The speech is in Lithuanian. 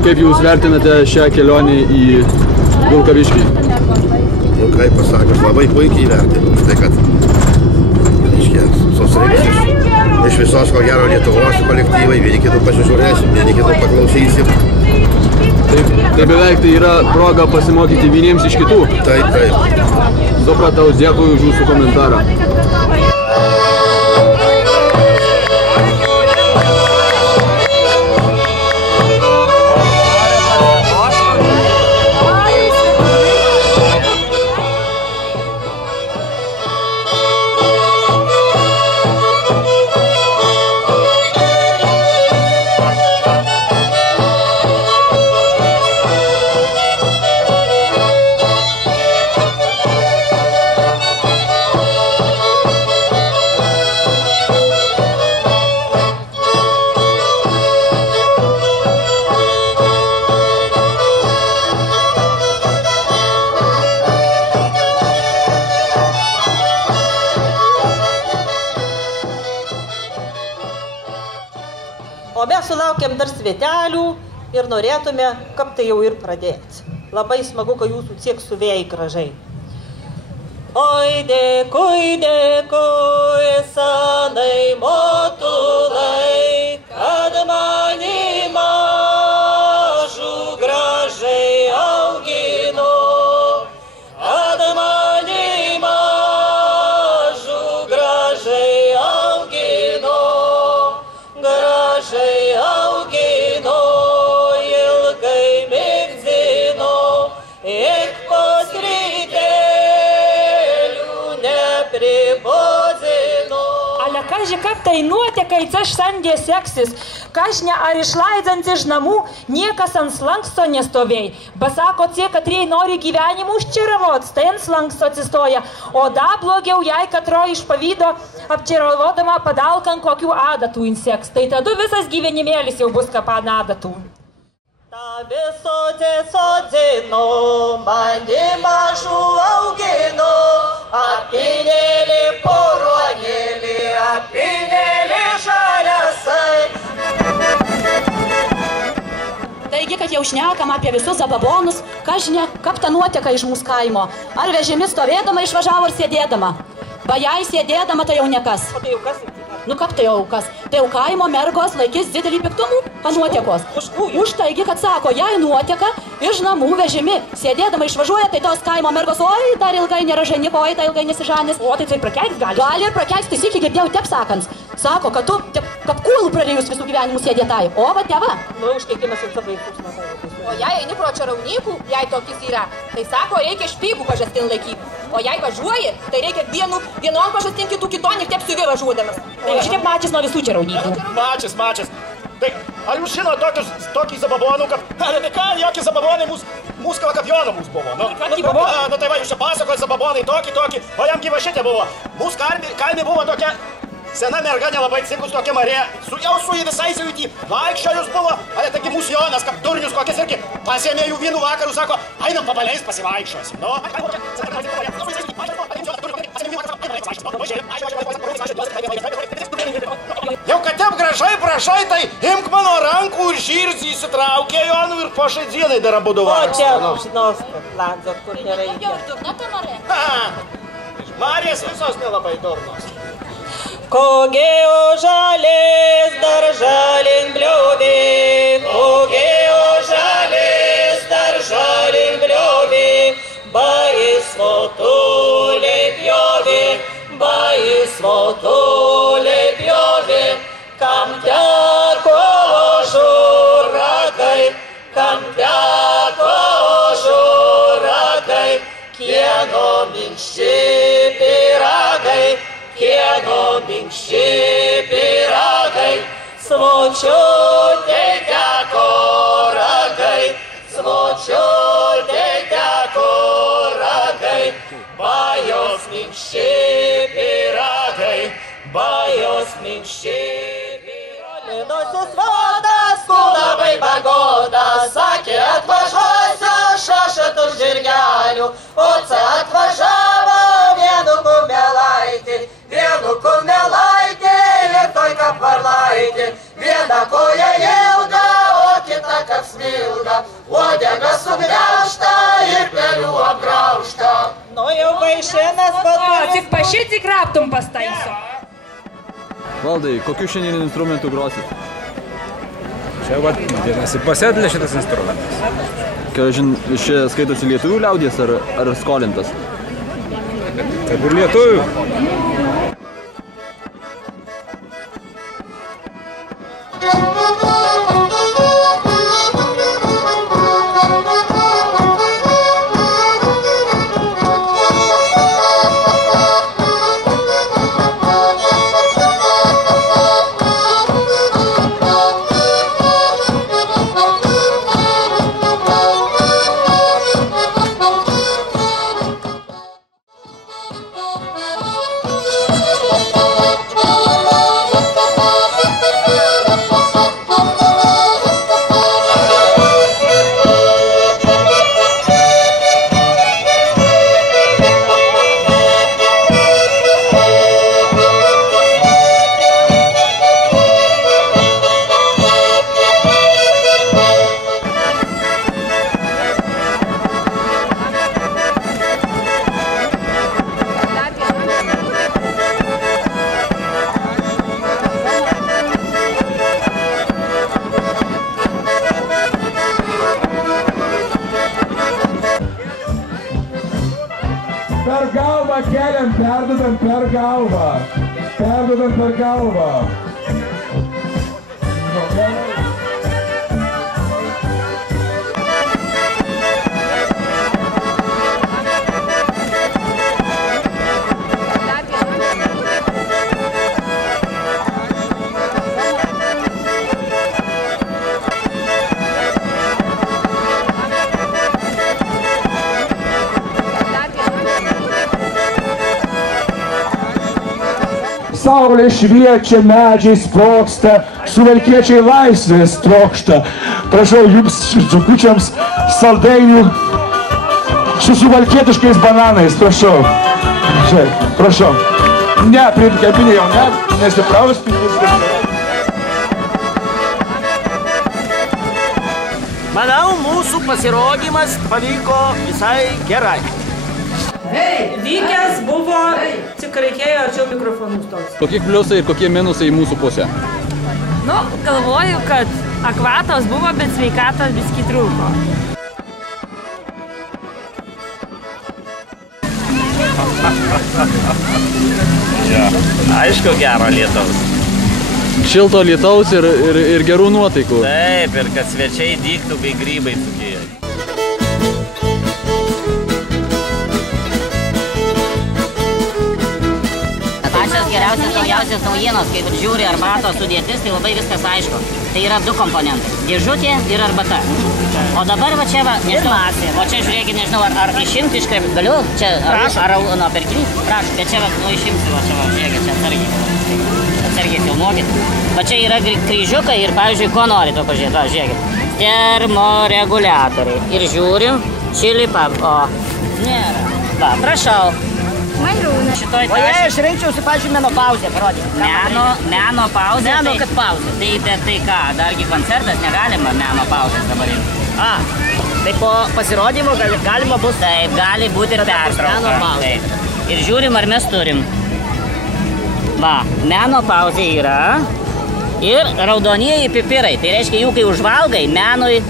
Kaip jūs vertinate šią kelionę į Vilkaviškį? Nu, kaip pasakius, labai puikiai vertinu. Tai, kad iš visos, ko gero, Lietuvos kolektyvai, vieni kitų pasižiūrėsim, vieni kitų paklausysim. Taip, tai beveik tai yra proga pasimokyti vieniems iš kitų. Taip, taip. Supratau, dėkui už jūsų komentarą. O mes sulaukėm dar svietelių ir norėtume, kaip tai jau ir pradėti. Labai smagu, kad jūsų tiek suvėjai gražiai. Oi, dėkui, dėkui, senai motulai, kad mani mažų gražiai augino, kad mani mažų gražiai augino, gražiai augino, ilgai migdzino, ik posrytėlių nepribozino. Ale kaži, kaip tai nuotekai caš sandė seksis, kažne ar išlaidant iš namų niekas ant slanksto nestovėjai. Basako tie, kad jie nori gyvenimų užčiravot, tai ant slanksto atsistoja, o da blogiau jai, kad ro iš pavydo apčiravodama padalkan kokių adatų inseks. Tai tada visas gyvenimėlis jau bus kapad adatų. Ta visodė sodino, mani mažų augino, apinėlį poruonėlį, apinėlį žaliasai. Taigi, kad jau šnekam apie visus zababonus, kažne, kaip ta nuoteka iš mūsų kaimo. Ar vežimis stovėdama išvažiavo ar sėdėdama? Bajai sėdėdama tai jau nekas. O tai jau kas? Nu, kaip tai jau kas? Tai jau kaimo mergos laikys didelį piktumų ant nuotekos. Už taigi, kad sako, jei nuoteka iš namų vežimi sėdėdama išvažiuoja, tai tos kaimo mergos, oi, dar ilgai nėra ženiko, oi, tai ilgai nesižanės. O tai prakeiks gali? Gali ir prakeiks, tai sykį girdėjau tep sakant. Sako, kad tu kaip kūlų prarijus visų gyvenimų sėdėtai. O, va, teva. Nu, užkeikimas ir sabai tūksna. O jei eini pro čaraunykų, jei tokis yra, tai sako, reikia špygų pažastin laikyti. O jei važiuoji, tai reikia vienom pažastin kitų kiton ir taip suvi važiuodamas. Tai šitaip mačys nuo visų čaraunykų. Mačys. Tai, ar jūs žino tokį zababonų, kad... Tai ką, jokie zababonai mūsų kalakapjono mūsų buvo. Nu, tai va, jūs čia pasakojat zababonai tokį, o jam gyva šitė buvo. Mūsų kaime buvo tokia... Sena merga nelabai ciklus tokia Marija, jau su jį visai siūtį, vaikščiojus buvo, ale taigi mūsų Jonas, kaip durnius kokias irgi, pasėmė jų vynų vakarų, sako, einam pabaliais pasivaikščiosim, nu. Jau kad taip gražai prašai, tai imk mano rankų ir žirdzį įsitraukė Jonų ir po šiai dienai dar abudu varos. O čia, žinos, landzot, kur nereikia. Marijas visos nelabai durnos. Kogėjo žalės daržalin bliovė, kogėjo žalės daržalin bliovė, bais svotulė pjovė, bais svotulė pjovė, kam teko žurakai, kam teko žurakai, kieno minkšti piragai, kieno minkšti piragai, svočiutė teko ragai, svočiutė teko ragai, bajos minkšti piragai, bajos minkšti piragai. Linusis vadas, labai bagodas, sakė atvažiuosiu šešetų žirgelių, o čia atvažiavo vienu kumelaitį ir toj kaip varlaitį, viena koja ilga, o kita kaip smilga. Nu jau vaišenas batus. Tik pašit tik raptum pastaiso. Valdai, kokiu šiandien instrumentų grosit? Čia vadinasi pasėdlė šitas instrumentas. Kažin, čia skaitosi lietuvių liaudies ar skolintas? Taip ir lietuvių. Per galvą keliam, perdodam per galvą. Perdodam per galvą. Saulė šviečia, medžiai sprogsta, suvalkiečiai laisvės trokšta. Prašau jums, dzukučiams, saldainių su suvalkietiškais bananais, prašau. Čia, prašau. Ne, kabinėjau, ne, nesiprausti viskas. Manau, mūsų pasirodymas pavyko visai gerai. Vykęs buvo, tik reikėjo arčiau mikrofonų stotis. Kokie pliusai ir kokie minusai į mūsų pusę? Nu, galvoju, kad akvatos buvo, bet sveikatos biskį trūko. Aišku, gero lietaus. Šilto lietaus ir gerų nuotaikų. Taip, ir kad svečiai dygtų bei grybai Dzūkijoje. Geriausias, naujausias naujienos, kaip ir žiūri arbatos sudėtis, tai labai viskas aišku. Tai yra du komponentai – dėžutė ir arbata. O dabar va čia va, nežinau, o čia žiūrėkit, nežinau, ar išimti iškreipti galiu, čia, ar nuo perklys, prašau, bet čia va, nu išimti, va čia va, žiūrėkit, čia atsargiai filmuokit. Va čia yra kryžiukai ir, pavyzdžiui, ko norite pažiūrėti, va, žiūrėkit. Termoreguliatoriai. Ir žiūrim, čilipam, o, nėra. Va, prašau. O jei aš rinkčiausi, pavyzdžiui, menopauzę, parodyk. Menopauzę? Meno, kad pauzė. Tai ką, dargi koncertas negalima menopauzės dabar rinkti. Tai po pasirodymo galima bus... Taip, gali būti ir pertrauka. Ir žiūrim, ar mes turim. Va, menopauzė yra. Ir raudonieji pipirai. Tai reiškia, jų kai užvalgai, menui